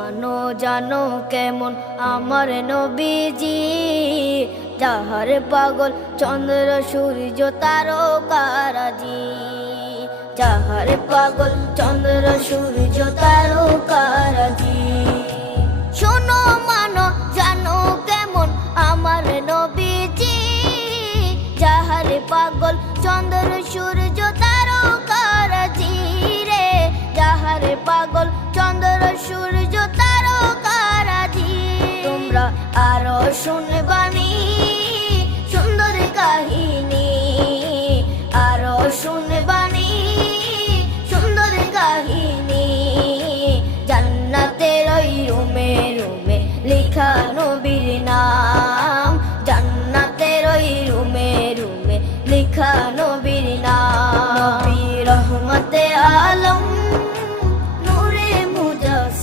মানো জানো কেমন আমার নবীজি, যাহার পাগল চন্দ্র সূর্য তারকারাজি, যাহার পাগল চন্দ্র সূর্য তারকারাজি। শোনো মানো জানো কেমন আমার নবীজি, যাহার পাগল চন্দ্র সূর্য তারকারাজি রে, যাহার পাগল চন্দ্র সূর্য তারকারাজি। তোমরা আরো শুনবানি